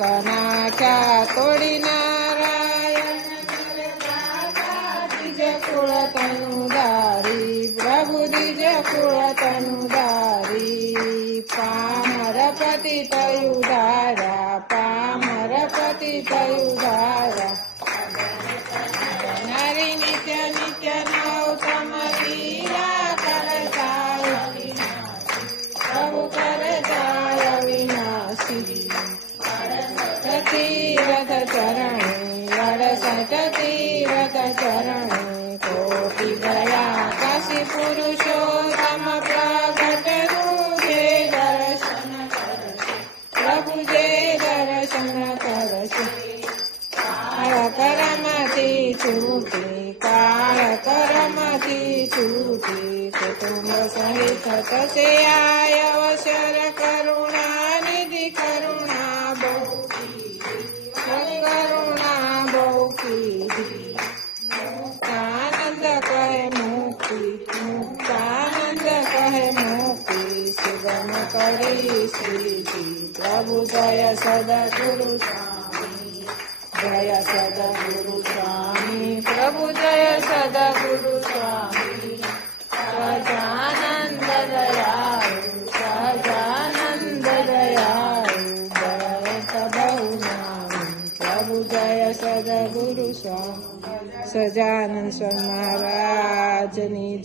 નાખ્યા તોડી નારાયણ દ્વિજ કુળ તનુ ધારી પ્રભુ દ્વિજ કુળ તનુ ધારી પામર પતિ તયુ ધારા પામર પતિ તયુ ધારા નારી નિત્ય નિત્ય નૌતમ લીલા કરતા પ્રભુ કરતા વિનાશી તીરથ ચરણે વડસઠ તીરથ ચરણે કોટી ગયા કાશી પુરુષોત્તમ પ્રગટ તુજે દર્શન કરશે પ્રભુ જે દર્શન કરશે કાળ કરમથી છૂટી કાળ કરમથી છૂટી કુટુંબ સહિત થશે આય અવસર કરુણા નિધિ કરુણા બહુ કરુણા બહુ કીધી મુક્તાનંદ કહે મુક્તિ મુક્તાનંદ કહે મુક્તિ સુગમ કરી શ્રીજી પ્રભુ જય સદગુરુ સ્વામી જય સદગુરુ સ્વામી પ્રભુ જય સદગુરુ સ્વામી સજાનંદ દયાળુ સજાનંદ દયાળુ ભરત બહુ નામી પ્રભુ જય સદગુરુ સ્વામી સજાનંદ સ્વામી મહારાજની